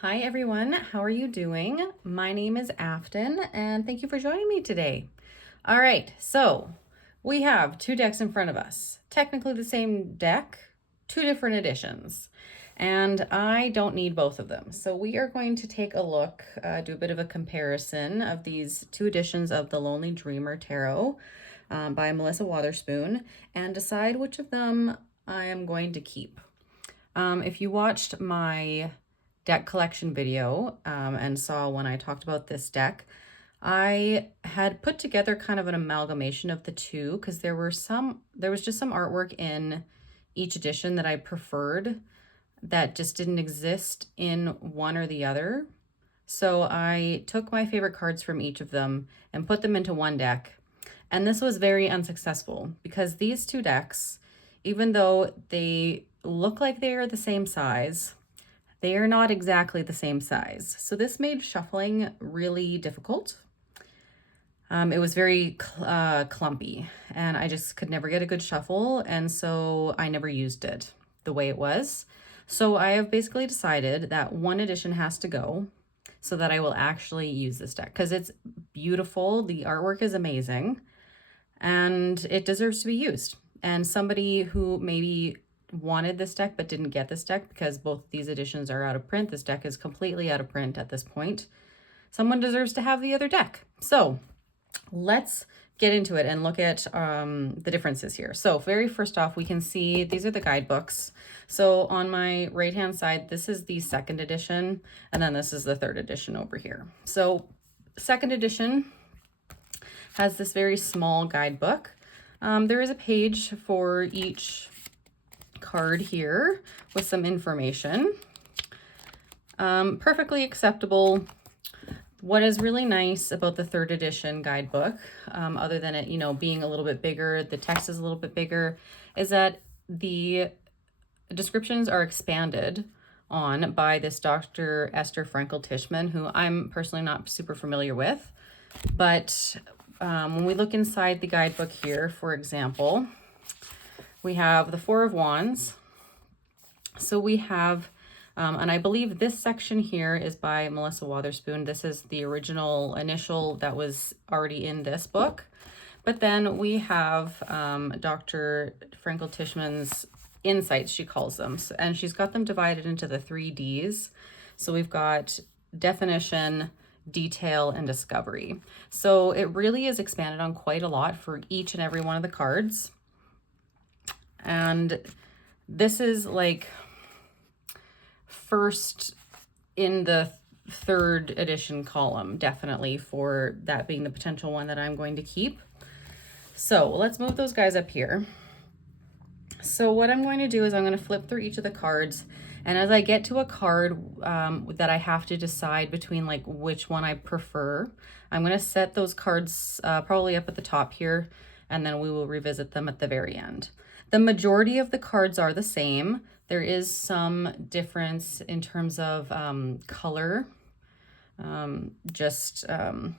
Hi everyone, how are you doing? My name is Afton and thank you for joining me today. All right, so we have two decks in front of us. Technically the same deck, two different editions. And I don't need both of them. So we are going to take a look, do a bit of a comparison of these two editions of the Lonely Dreamer Tarot by Melissa Wotherspoon and decide which of them I am going to keep. If you watched my deck collection video and saw when I talked about this deck, I had put together kind of an amalgamation of the two because there was just some artwork in each edition that I preferred that just didn't exist in one or the other. So I took my favorite cards from each of them and put them into one deck. And this was very unsuccessful because these two decks, even though they look like they are the same size, they are not exactly the same size. So this made shuffling really difficult. It was very clumpy and I just could never get a good shuffle. And so I never used it the way it was. So I have basically decided that one edition has to go so that I will actually use this deck because it's beautiful. The artwork is amazing and it deserves to be used. And somebody who maybe wanted this deck but didn't get this deck because both these editions are out of print. This deck is completely out of print at this point. Someone deserves to have the other deck. So let's get into it and look at the differences here. So very first off, we can see these are the guidebooks. So on my right hand side, this is the second edition, and then this is the third edition over here. So second edition has this very small guidebook. There is a page for each card here with some information. Perfectly acceptable. What is really nice about the third edition guidebook, other than it, being a little bit bigger, the text is a little bit bigger, is that the descriptions are expanded on by this Dr. Esther Frankel-Tishman, who I'm personally not super familiar with. But when we look inside the guidebook here, for example, we have the Four of Wands. So we have, and I believe this section here is by Melissa Wotherspoon. This is the original initial that was already in this book. But then we have Dr. Frankel-Tishman's insights, she calls them. And she's got them divided into the 3 Ds. So we've got definition, detail, and discovery. So it really is expanded on quite a lot for each and every one of the cards. And this is like first in the third edition column, definitely, for that being the potential one that I'm going to keep. So let's move those guys up here. So what I'm going to do is I'm going to flip through each of the cards. And as I get to a card that I have to decide between like which one I prefer, I'm going to set those cards probably up at the top here, and then we will revisit them at the very end. The majority of the cards are the same. There is some difference in terms of color,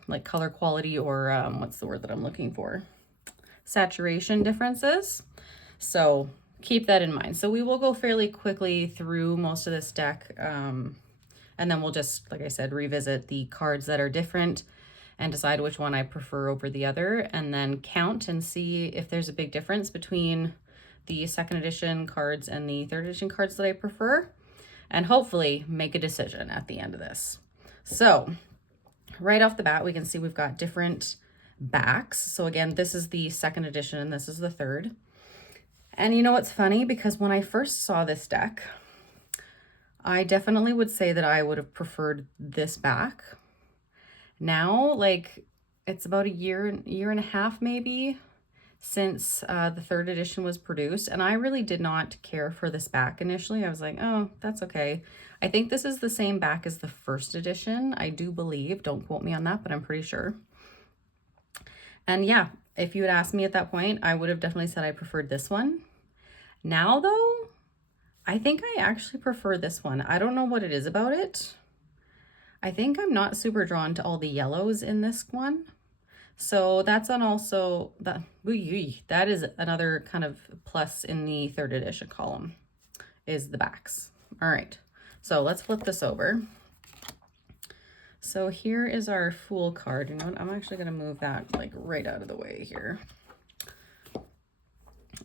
like color quality, or what's the word that I'm looking for? Saturation differences. So keep that in mind. So we will go fairly quickly through most of this deck. And then we'll just, like I said, revisit the cards that are different and decide which one I prefer over the other, and then count and see if there's a big difference between the second edition cards and the third edition cards that I prefer, and hopefully make a decision at the end of this. So right off the bat, we can see we've got different backs. So again, this is the second edition and this is the third. And you know what's funny? Because when I first saw this deck, I definitely would say that I would have preferred this back. Now, like, it's about a year and a half maybe since the third edition was produced, and I really did not care for this back initially. I was like, oh, that's okay. I think this is the same back as the first edition, I do believe. Don't quote me on that, but I'm pretty sure. And yeah, if you had asked me at that point, I would have definitely said I preferred this one. Now though, I think I actually prefer this one. I don't know what it is about it. I think I'm not super drawn to all the yellows in this one. So that's also, that is another kind of plus in the third edition column, is the backs. All right, so let's flip this over. So here is our Fool card. You know what? I'm actually going to move that like right out of the way here.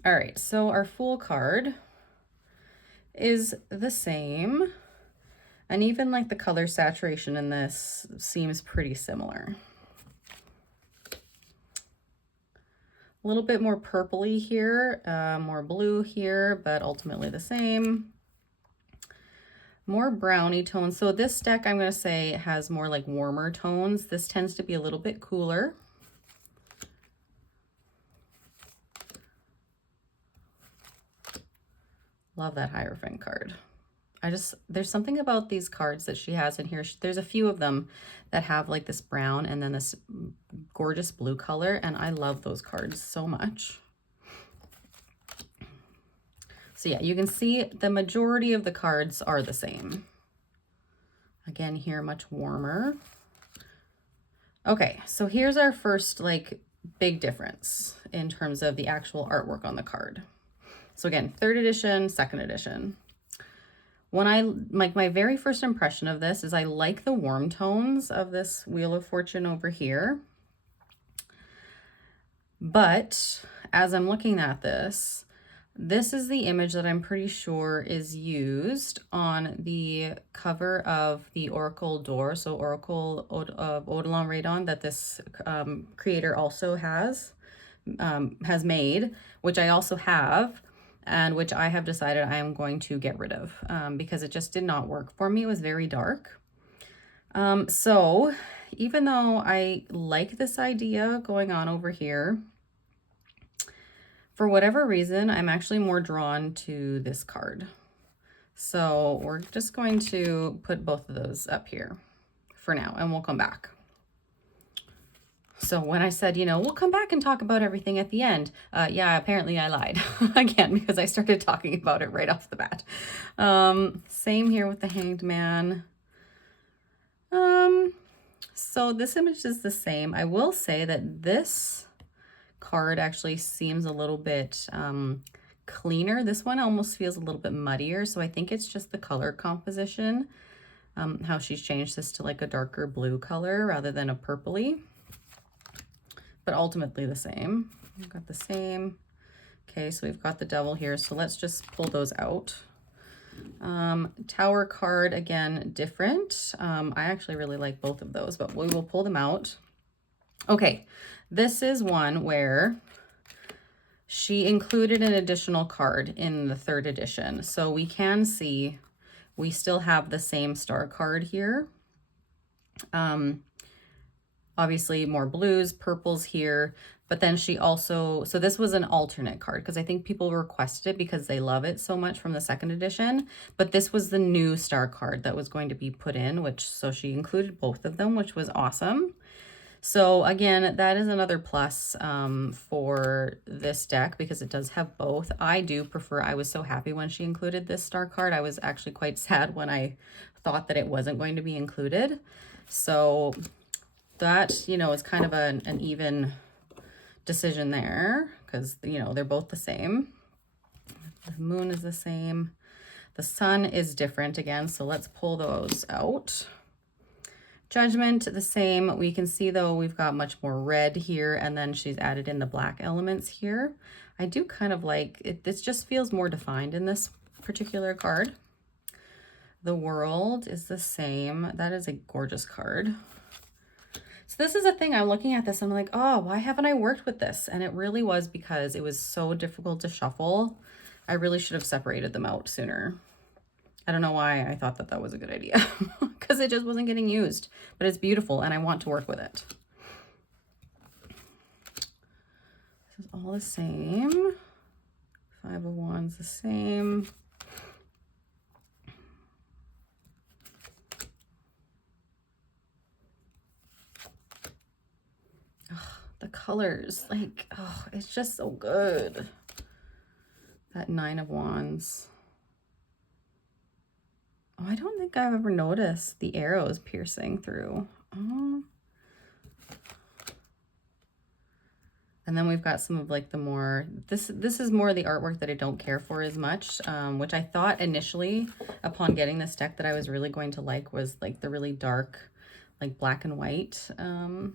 All right, so our Fool card is the same. And even like the color saturation in this seems pretty similar. A little bit more purpley here, more blue here, but ultimately the same. More browny tones. So this deck, I'm going to say, has more like warmer tones. This tends to be a little bit cooler. Love that Hierophant card. There's something about these cards that she has in here. There's a few of them that have like this brown and then this gorgeous blue color, and I love those cards so much. So yeah, you can see the majority of the cards are the same. Again, here, much warmer. Okay, so here's our first like big difference in terms of the actual artwork on the card. So again, 3rd edition, 2nd edition. My very first impression of this is I like the warm tones of this Wheel of Fortune over here. But as I'm looking at this, this is the image that I'm pretty sure is used on the cover of the Oracle Door, so Oracle of Eidolon Radon, that this creator also has made, which I also have, and which I have decided I am going to get rid of because it just did not work for me. It was very dark. So even though I like this idea going on over here, for whatever reason, I'm actually more drawn to this card. So we're just going to put both of those up here for now, and we'll come back. So when I said, you know, we'll come back and talk about everything at the end, yeah, apparently I lied again, because I started talking about it right off the bat. Same here with the Hanged Man. So this image is the same. I will say that this card actually seems a little bit cleaner. This one almost feels a little bit muddier, so I think it's just the color composition, how she's changed this to like a darker blue color rather than a purpley. But ultimately the same. We've got the same. Okay, so we've got the devil here. So let's just pull those out. Tower card, again, different. I actually really like both of those, but we will pull them out. Okay, this is one where she included an additional card in the 3rd edition. So we can see we still have the same star card here. Obviously more blues, purples here, but then she also, so this was an alternate card because I think people requested it because they love it so much from the 2nd edition, but this was the new star card that was going to be put in, so she included both of them, which was awesome. So again, that is another plus for this deck because it does have both. I do prefer, I was so happy when she included this star card. I was actually quite sad when I thought that it wasn't going to be included. So that, you know, is kind of an even decision there because, you know, they're both the same. The moon is the same. The sun is different again, so let's pull those out. Judgment, the same. We can see, though, we've got much more red here, and then she's added in the black elements here. I do kind of like it. This just feels more defined in this particular card. The World is the same. That is a gorgeous card. So this is a thing, I'm looking at this, I'm like, oh, why haven't I worked with this? And it really was because it was so difficult to shuffle. I really should have separated them out sooner. I don't know why I thought that that was a good idea because it just wasn't getting used, but it's beautiful and I want to work with it. This is all the same. 5 of Wands the same. The colors, like, oh, it's just so good. That 9 of Wands. Oh, I don't think I've ever noticed the arrows piercing through. Oh. And then we've got some of like the more, this is more the artwork that I don't care for as much, which I thought initially upon getting this deck that I was really going to like was like the really dark, like black and white. And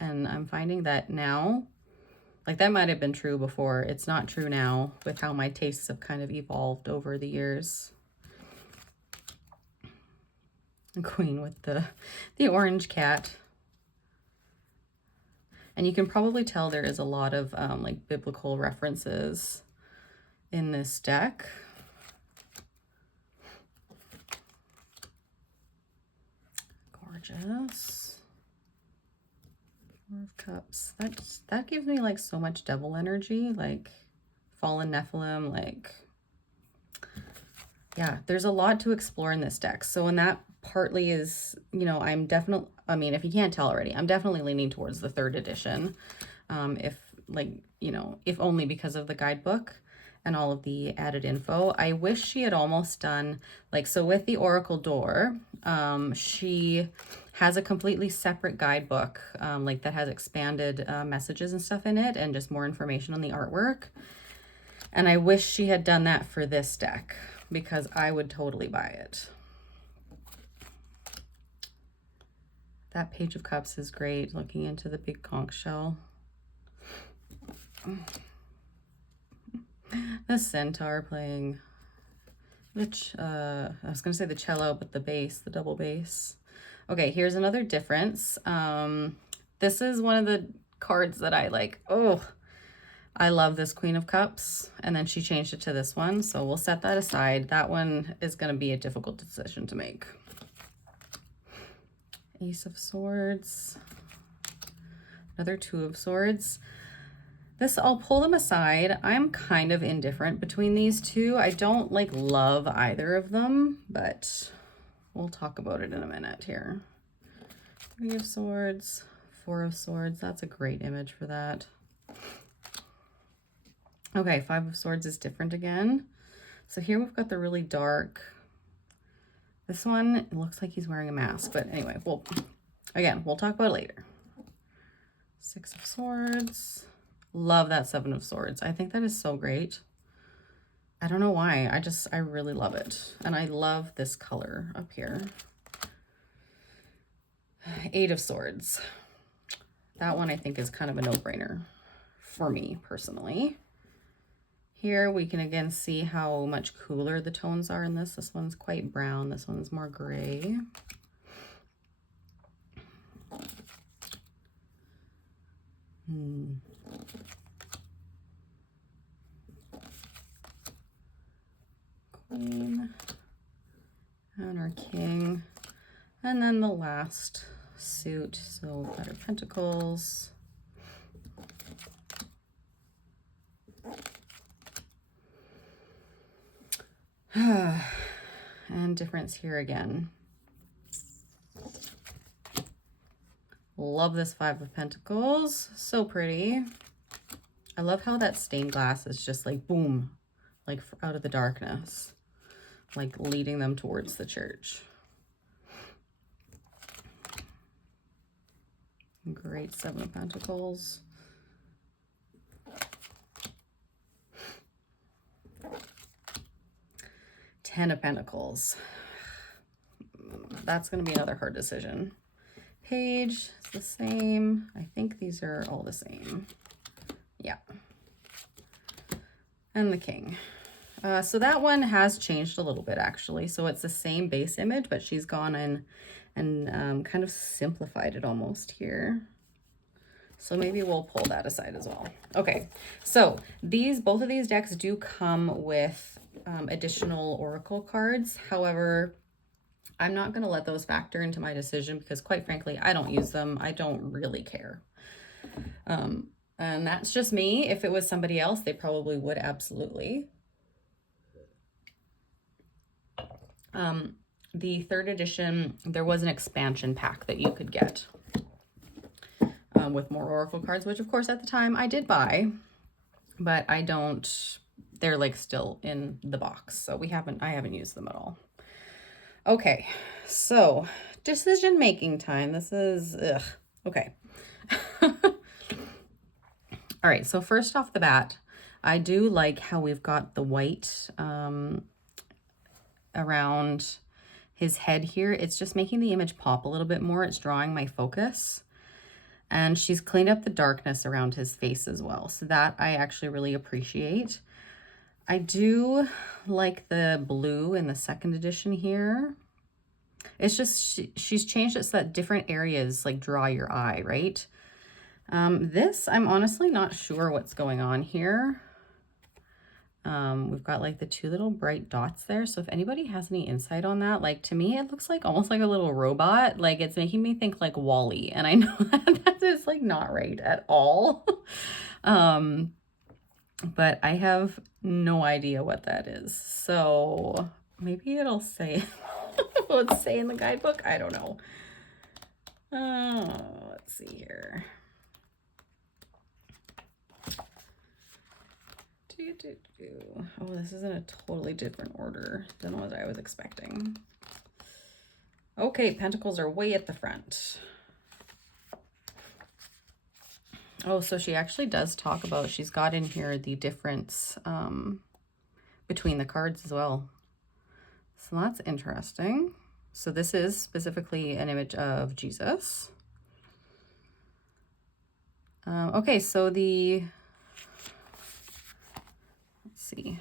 I'm finding that now, like that might have been true before. It's not true now with how my tastes have kind of evolved over the years. Queen with the orange cat. And you can probably tell there is a lot of like biblical references in this deck. Gorgeous. Four of Cups. That gives me like so much devil energy, like fallen Nephilim, like yeah, there's a lot to explore in this deck. So when that partly is, you know, I'm definitely, I mean, if you can't tell already, I'm definitely leaning towards the 3rd edition. If like, you know, if only because of the guidebook and all of the added info. I wish she had almost done like, so with the Oracle Door, she has a completely separate guidebook, like that has expanded messages and stuff in it and just more information on the artwork. And I wish she had done that for this deck because I would totally buy it. That Page of Cups is great, looking into the big conch shell. The centaur playing, which, I was going to say the cello, but the bass, the double bass. Okay, here's another difference. This is one of the cards that I like. Oh, I love this Queen of Cups. And then she changed it to this one. So we'll set that aside. That one is going to be a difficult decision to make. Ace of Swords. Another Two of Swords. This, I'll pull them aside. I'm kind of indifferent between these two. I don't like love either of them, but we'll talk about it in a minute here. Three of Swords, Four of Swords. That's a great image for that. Okay, Five of Swords is different again. So here we've got the really dark. This one, it looks like he's wearing a mask, but anyway, we'll talk about it later. Six of Swords. Love that Seven of Swords. I think that is so great. I don't know why. I really love it. And I love this color up here. Eight of Swords. That one I think is kind of a no-brainer for me personally. Here we can again see how much cooler the tones are in this. This one's quite brown. This one's more gray. Queen and our king. And then the last suit. So Knight of Pentacles. And difference here again. Love this Five of Pentacles. So pretty. I love how that stained glass is just like boom, like out of the darkness, like leading them towards the church. Great Seven of Pentacles. Ten of Pentacles. That's going to be another hard decision. Page is the same. I think these are all the same. Yeah. And the King. So that one has changed a little bit actually. So it's the same base image, but she's gone in and kind of simplified it almost here. So maybe we'll pull that aside as well. Okay, so both of these decks do come with additional oracle cards. However, I'm not going to let those factor into my decision because quite frankly, I don't use them. I don't really care. And that's just me. If it was somebody else, they probably would absolutely. The 3rd edition, there was an expansion pack that you could get with more oracle cards, which of course at the time I did buy, but I don't, they're like still in the box. So I haven't used them at all. Okay, so decision-making time. This is, okay. All right, so first off the bat, I do like how we've got the white around his head here, it's just making the image pop a little bit more. It's drawing my focus. And she's cleaned up the darkness around his face as well. So that I actually really appreciate. I do like the blue in the second edition here. It's just, she's changed it so that different areas like draw your eye, right? This, I'm honestly not sure what's going on here. We've got like the two little bright dots there. So if anybody has any insight on that, like to me, it looks like almost like a little robot. Like it's making me think like Wall-E. And I know that is like not right at all. But I have no idea what that is. So maybe it'll say, let's say in the guidebook. I don't know. Let's see here. Oh, this is in a totally different order than what I was expecting. Okay, pentacles are way at the front. Oh, so she actually does talk about, she's got in here the difference between the cards as well. So that's interesting. So this is specifically an image of Jesus. Okay, so the, let's see.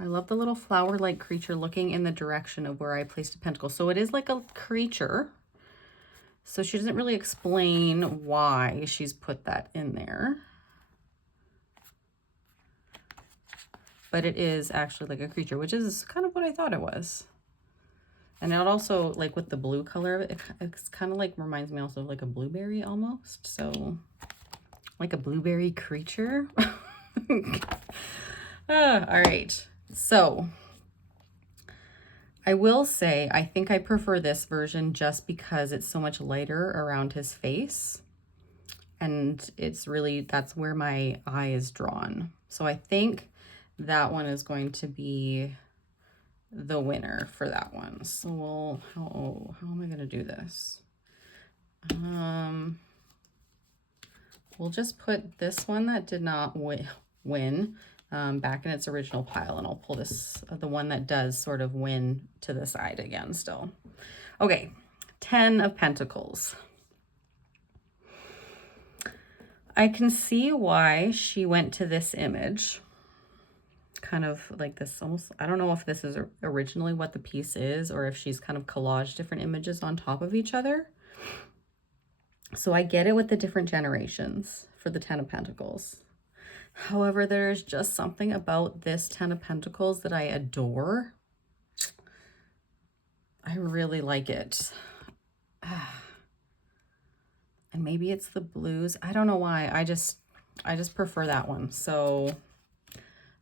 I love the little flower-like creature looking in the direction of where I placed a pentacle. So it is like a creature. So she doesn't really explain why she's put that in there. But it is actually like a creature, which is kind of what I thought it was. And it also, like with the blue color of it, it's kind of like reminds me also of like a blueberry almost. So like a blueberry creature. All right. So I will say, I think I prefer this version just because it's so much lighter around his face. And it's really, that's where my eye is drawn. So I think that one is going to be the winner for that one. So we'll, how am I going to do this? We'll just put this one that did not win back in its original pile, and I'll pull this, the one that does sort of win, to the side again still. Okay, 10 of Pentacles. I can see why she went to this image. Kind of like this almost, I don't know if this is originally what the piece is or if she's kind of collaged different images on top of each other. So I get it with the different generations for the 10 of Pentacles. However, there's just something about this 10 of Pentacles that I adore. I really like it. And maybe it's the blues. I don't know why. I just prefer that one. So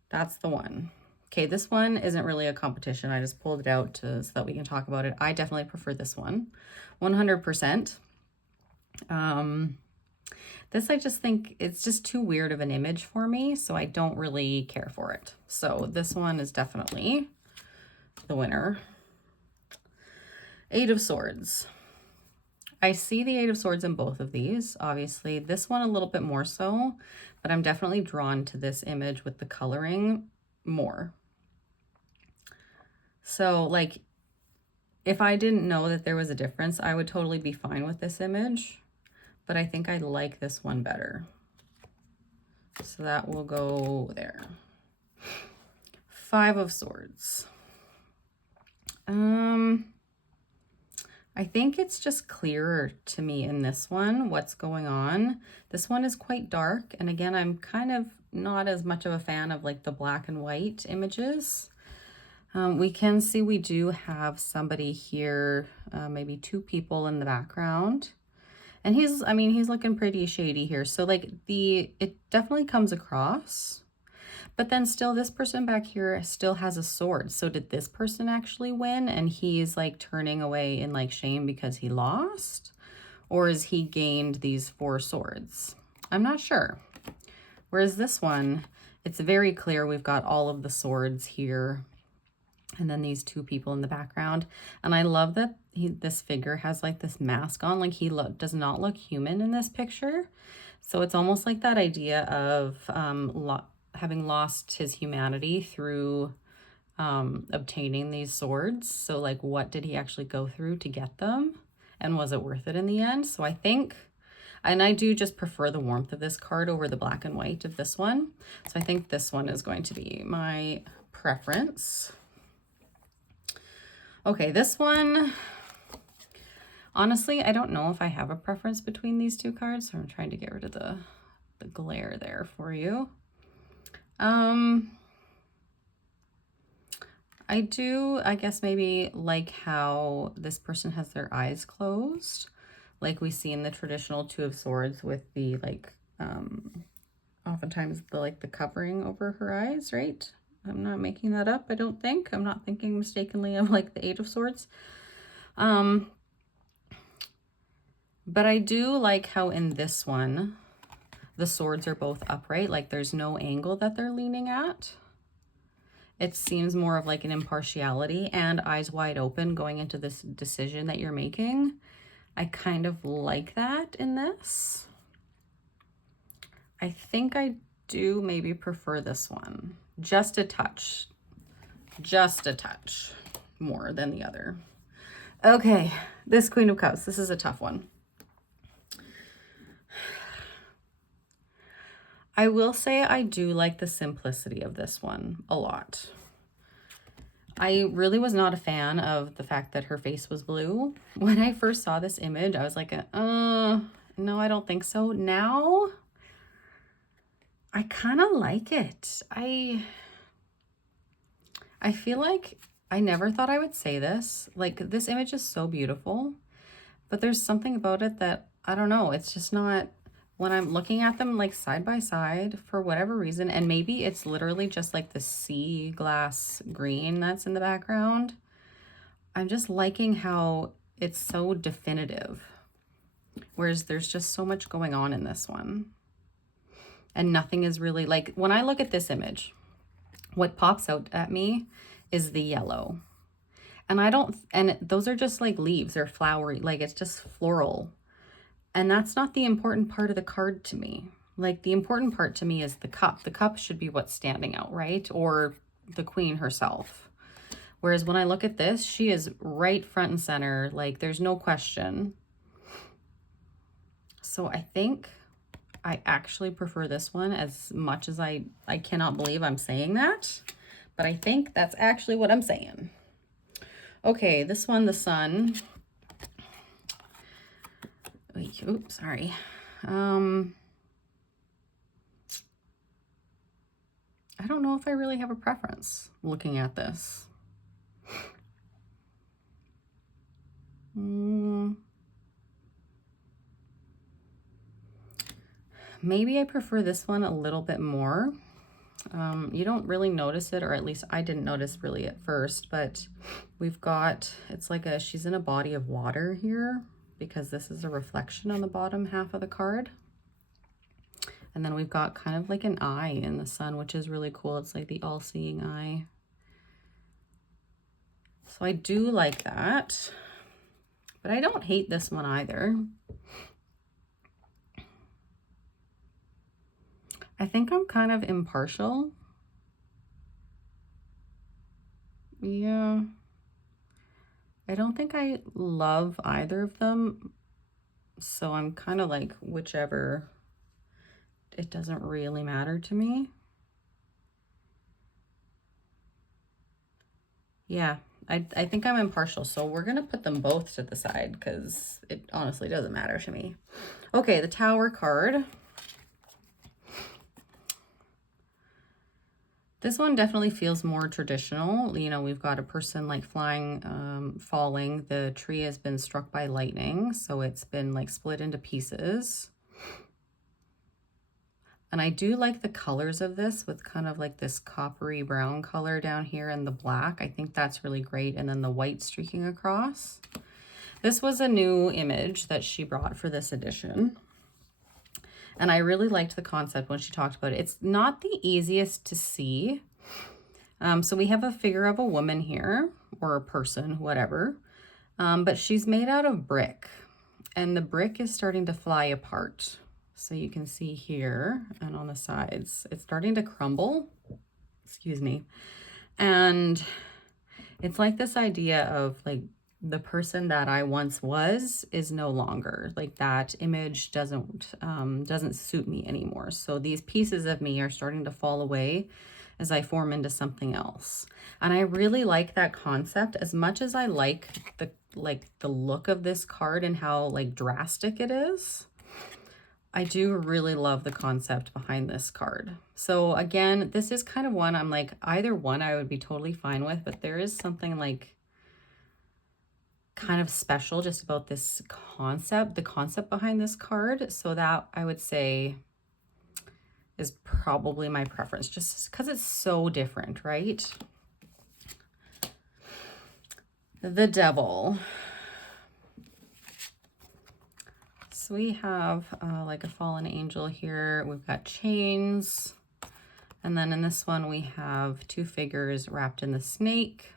that's the one. Okay, this one isn't really a competition. I just pulled it out so that we can talk about it. I definitely prefer this one, 100%. This, I just think it's just too weird of an image for me, so I don't really care for it. So this one is definitely the winner. 8 of Swords. I see the 8 of Swords in both of these, obviously. This one a little bit more so, but I'm definitely drawn to this image with the coloring more. So, like, if I didn't know that there was a difference, I would totally be fine with this image. But I think I like this one better. So that will go there. 5 of Swords. I think it's just clearer to me in this one what's going on. This one is quite dark. And again, I'm kind of not as much of a fan of like the black and white images. We can see we do have somebody here, maybe 2 people in the background. And he's looking pretty shady here. So like it definitely comes across, but then still this person back here still has a sword. So did this person actually win and he's like turning away in like shame because he lost? Or is he gained these 4 swords? I'm not sure. Whereas this one, it's very clear we've got all of the swords here. And then these 2 people in the background. And I love that this figure has like this mask on. Like he does not look human in this picture. So it's almost like that idea of having lost his humanity through obtaining these swords. So like, what did he actually go through to get them? And was it worth it in the end? So I think, and I do just prefer the warmth of this card over the black and white of this one. So I think this one is going to be my preference. Okay, this one, honestly, I don't know if I have a preference between these two cards. So I'm trying to get rid of the glare there for you. I do, I guess, maybe like how this person has their eyes closed, like we see in the traditional Two of Swords with the like, oftentimes the like the covering over her eyes, right? I'm not making that up, I don't think. I'm not thinking mistakenly of like the Eight of Swords. But I do like how in this one, the swords are both upright, like there's no angle that they're leaning at. It seems more of like an impartiality and eyes wide open going into this decision that you're making. I kind of like that in this. I think I do maybe prefer this one. Just a touch more than the other. Okay, this Queen of Cups, this is a tough one. I will say I do like the simplicity of this one a lot. I really was not a fan of the fact that her face was blue. When I first saw this image, I was like, no, I don't think so. Now, I kind of like it. I feel like I never thought I would say this. Like, this image is so beautiful, but there's something about it that, I don't know, it's just not, when I'm looking at them like side by side for whatever reason, and maybe it's literally just like the sea glass green that's in the background, I'm just liking how it's so definitive, whereas there's just so much going on in this one. And nothing is really, like, when I look at this image, what pops out at me is the yellow. And I don't, and those are just like leaves, they're flowery, like it's just floral. And that's not the important part of the card to me. Like, the important part to me is the cup. The cup should be what's standing out, right? Or the queen herself. Whereas when I look at this, she is right front and center. Like, there's no question. So I think I actually prefer this one, as much as I cannot believe I'm saying that. But I think that's actually what I'm saying. Okay, this one, the sun. Wait, oops, sorry. I don't know if I really have a preference looking at this. Maybe I prefer this one a little bit more. You don't really notice it, or at least I didn't notice really at first, but we've got, it's like she's in a body of water here, because this is a reflection on the bottom half of the card. And then we've got kind of like an eye in the sun, which is really cool. It's like the all-seeing eye. So I do like that, but I don't hate this one either. I think I'm kind of impartial. Yeah. I don't think I love either of them. So I'm kind of like whichever. It doesn't really matter to me. Yeah, I think I'm impartial. So we're going to put them both to the side because it honestly doesn't matter to me. Okay, the Tower card. This one definitely feels more traditional. You know, we've got a person like flying, falling. The tree has been struck by lightning, so it's been like split into pieces. And I do like the colors of this with kind of like this coppery brown color down here and the black. I think that's really great. And then the white streaking across. This was a new image that she brought for this edition. And I really liked the concept when she talked about it. It's not the easiest to see. So we have a figure of a woman here, or a person, whatever. But she's made out of brick. And the brick is starting to fly apart. So you can see here and on the sides, it's starting to crumble, excuse me. And it's like this idea of like the person that I once was is no longer, like that image doesn't suit me anymore. So these pieces of me are starting to fall away as I form into something else. And I really like that concept as much as I like the look of this card and how like drastic it is. I do really love the concept behind this card. So again, this is kind of one I'm like, either one I would be totally fine with, but there is something like kind of special just about this concept, the concept behind this card. So that I would say is probably my preference, just because it's so different, right? The Devil. So we have like a fallen angel here. We've got chains. And then in this one, we have two figures wrapped in the snake.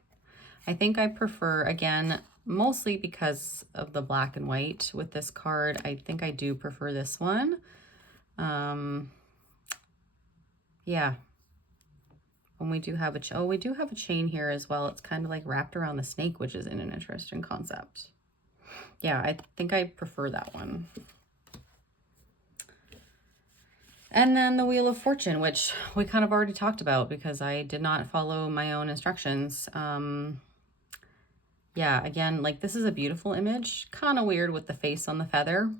I think I prefer, again, mostly because of the black and white with this card, I think I do prefer this one. Yeah. And we do have we do have a chain here as well. It's kind of like wrapped around the snake, which is an interesting concept. Yeah, I think I prefer that one. And then the Wheel of Fortune, which we kind of already talked about because I did not follow my own instructions. Yeah, again, like this is a beautiful image, kind of weird with the face on the feather.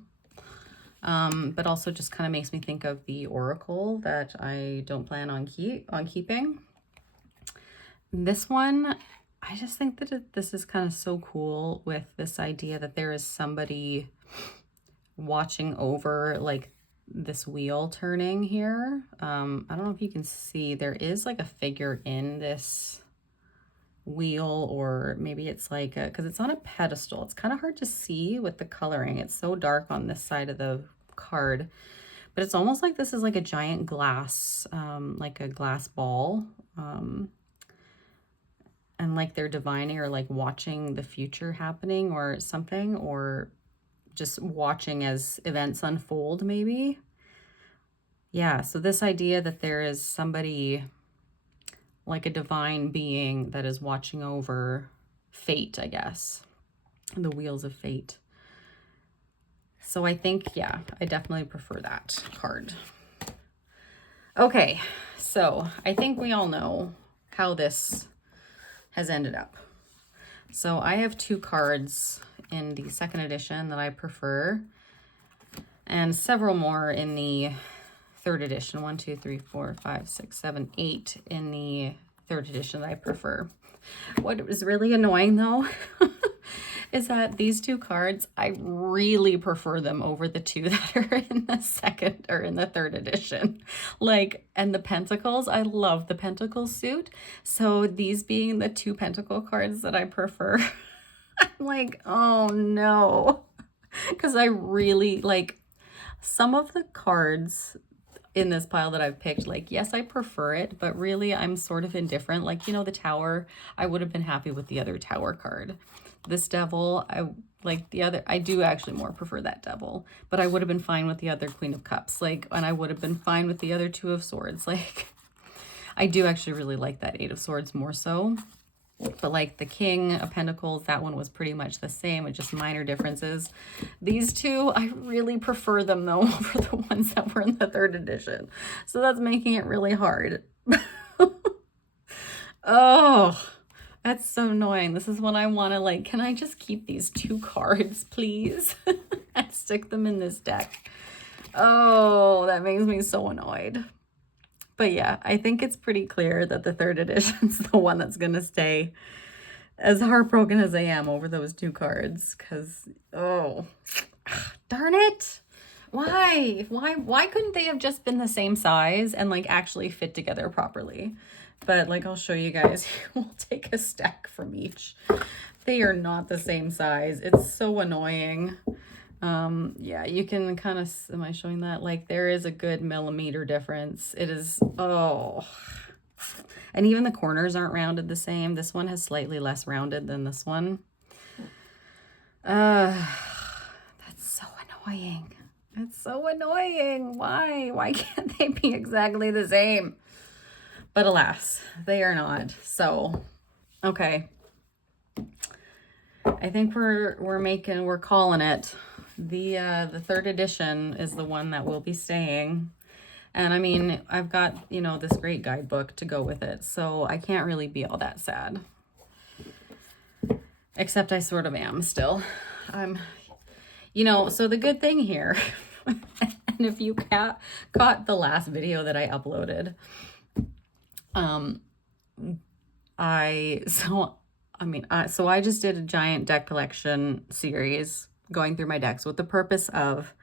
But also just kind of makes me think of the Oracle that I don't plan on keeping. This one, I just think that this is kind of so cool with this idea that there is somebody watching over like this wheel turning here. I don't know if you can see, there is like a figure in this wheel, or maybe it's like because it's on a pedestal. It's kind of hard to see with the coloring. It's so dark on this side of the card, but it's almost like this is like a giant glass, like a glass ball. And like they're divining or like watching the future happening or something, or just watching as events unfold maybe. Yeah, so this idea that there is somebody like a divine being that is watching over fate, I guess, the wheels of fate. So I think, yeah, I definitely prefer that card. Okay, so I think we all know how this has ended up. So I have two cards in the second edition that I prefer, and several more in the third edition. 1, 2, 3, 4, 5, 6, 7, 8 in the third edition that I prefer. What is really annoying though is that these two cards, I really prefer them over the two that are in the second or in the third edition. Like, and the Pentacles, I love the Pentacle suit. So these being the two Pentacle cards that I prefer, I'm like, oh no. Because I really like some of the cards in this pile that I've picked, like, yes, I prefer it, but really I'm sort of indifferent. Like, you know, the Tower, I would have been happy with the other Tower card. This Devil, I like the other, I do actually more prefer that Devil, but I would have been fine with the other Queen of Cups, like, and I would have been fine with the other Two of Swords. Like, I do actually really like that Eight of Swords more so. But like the King of Pentacles, that one was pretty much the same with just minor differences. These two, I really prefer them though over the ones that were in the third edition. So that's making it really hard. Oh, that's so annoying. This is what I want to like, can I just keep these two cards, please? And stick them in this deck. Oh, that makes me so annoyed. But yeah, I think it's pretty clear that the third edition's the one that's going to stay, as heartbroken as I am over those two cards. Because, oh, darn it. Why couldn't they have just been the same size and like actually fit together properly? But like, I'll show you guys. We'll take a stack from each. They are not the same size. It's so annoying. Yeah, you can kind of, am I showing that? Like there is a good millimeter difference. It is, oh, and even the corners aren't rounded the same. This one has slightly less rounded than this one. That's so annoying. It's so annoying. Why? Why can't they be exactly the same? But alas, they are not. So, okay. I think we're calling it. The third edition is the one that will be staying. And I mean, I've got, you know, this great guidebook to go with it. So I can't really be all that sad. Except I sort of am still. You know, so the good thing here, and if you caught the last video that I uploaded, so I just did a giant deck collection series going through my decks with the purpose of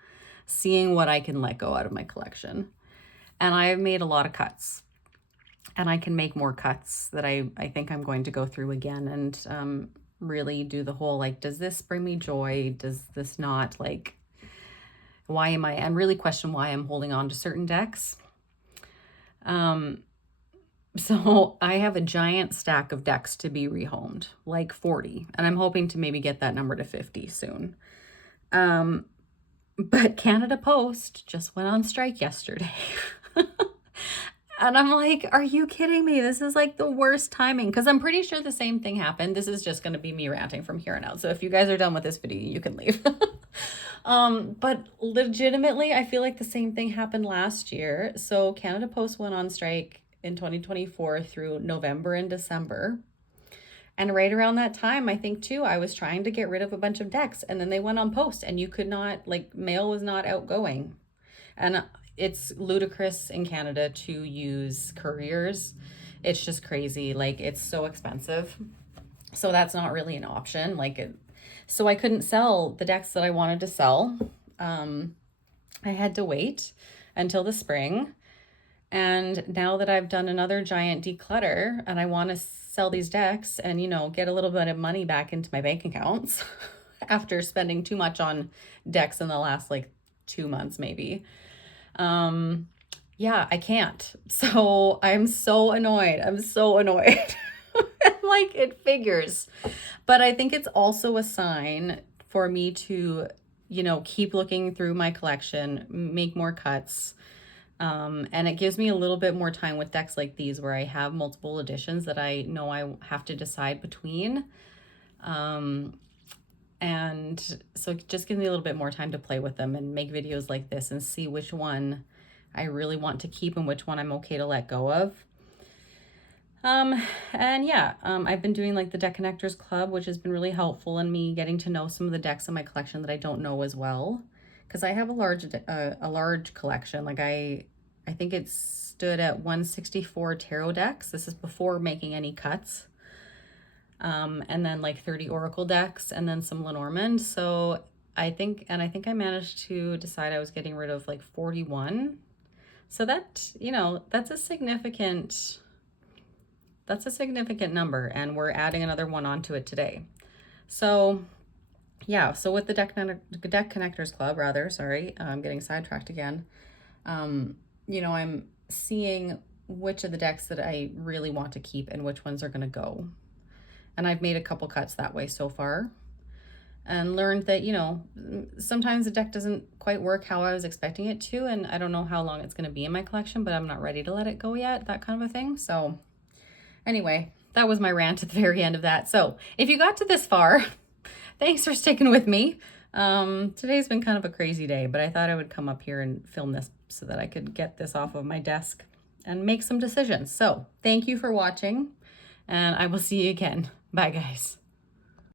seeing what I can let go out of my collection. And I have made a lot of cuts, and I can make more cuts that I think I'm going to go through again and really do the whole, like, does this bring me joy? Does this not? Like, why am and really question why I'm holding on to certain decks. So I have a giant stack of decks to be rehomed, like 40, and I'm hoping to maybe get that number to 50 soon. But Canada Post just went on strike yesterday. And I'm like, are you kidding me? This is like the worst timing, because I'm pretty sure the same thing happened. This is just going to be me ranting from here on out. So if you guys are done with this video, you can leave. But legitimately, I feel like the same thing happened last year. So Canada Post went on strike in 2024 through November and December. And right around that time, I think too, I was trying to get rid of a bunch of decks, and then they went on post, and you could not, like, mail was not outgoing. And it's ludicrous in Canada to use couriers. It's just crazy. Like, it's so expensive. So that's not really an option. So I couldn't sell the decks that I wanted to sell. I had to wait until the spring. And now that I've done another giant declutter and I want to sell these decks and, you know, get a little bit of money back into my bank accounts after spending too much on decks in the last like 2 months, maybe. Yeah, I can't. So I'm so annoyed. I'm so annoyed. Like, it figures. But I think it's also a sign for me to, you know, keep looking through my collection, make more cuts. And it gives me a little bit more time with decks like these where I have multiple editions that I know I have to decide between. And so it just gives me a little bit more time to play with them and make videos like this and see which one I really want to keep and which one I'm okay to let go of. And yeah, I've been doing like the Deck Connectors Club, which has been really helpful in me getting to know some of the decks in my collection that I don't know as well. Because I have a large collection. Like I think it stood at 164 tarot decks. This is before making any cuts. And then like 30 Oracle decks and then some Lenormand. So I think I managed to decide I was getting rid of like 41. So that, you know, that's a significant number, and we're adding another one onto it today. So yeah, so with the Deck Connectors Club, I'm getting sidetracked again. You know, I'm seeing which of the decks that I really want to keep and which ones are going to go. And I've made a couple cuts that way so far and learned that, you know, sometimes the deck doesn't quite work how I was expecting it to, and I don't know how long it's going to be in my collection, but I'm not ready to let it go yet, that kind of a thing. So anyway, that was my rant at the very end of that. So if you got to this far, thanks for sticking with me. Today's been kind of a crazy day, but I thought I would come up here and film this so that I could get this off of my desk and make some decisions. So thank you for watching, and I will see you again. Bye, guys.